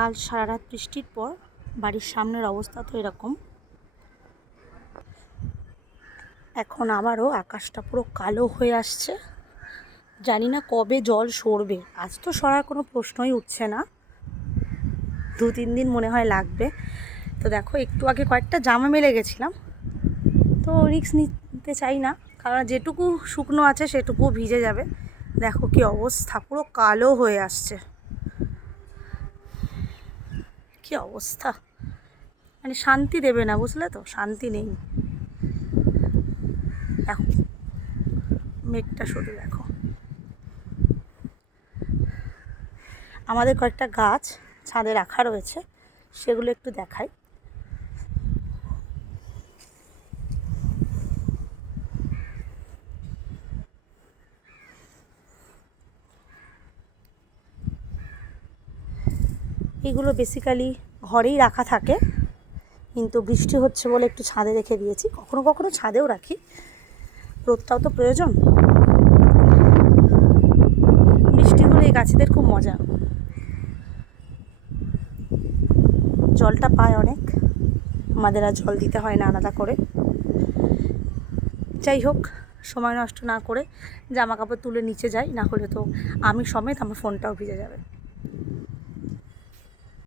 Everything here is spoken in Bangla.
কাল সারা রাত বৃষ্টির পর বাড়ির সামনের অবস্থা তো এরকম। এখন আবারও আকাশটা পুরো কালো হয়ে আসছে। জানি না কবে জল সরবে। আজ তো সরার কোনো প্রশ্নই উঠছে না, 2-3 দিন মনে হয় লাগবে। তো দেখো, একটু আগে কয়েকটা জামা মেলে গেছিলাম, তো রিস্ক নিতে চাই না, কারণ যেটুকু শুকনো আছে সেটুকুও ভিজে যাবে। দেখো কি অবস্থা, পুরো কালো হয়ে আসছে। কি অবস্থা, মানে শান্তি দেবে না, বুঝলে তো, শান্তি নেই। দেখো মেঘটা শুধু দেখো। আমাদের কয়েকটা গাছ ছাদে রাখা রয়েছে, সেগুলো একটু দেখাই। এগুলো বেসিক্যালি ঘরেই রাখা থাকে, কিন্তু বৃষ্টি হচ্ছে বলে একটু ছাদে রেখে দিয়েছি। কখনো কখনো ছাদেও রাখি, রোদটাও তো প্রয়োজন। বৃষ্টি হলে এই গাছেদের খুব মজা, জলটা পায় অনেক, আমাদের আর জল দিতে হয় না আলাদা করে। যাই হোক, সময় নষ্ট না করে জামা কাপড় তুলে নিচে যাই, না হলে তো আমি সমেত আমার ফোনটাও ভিজে যাবে।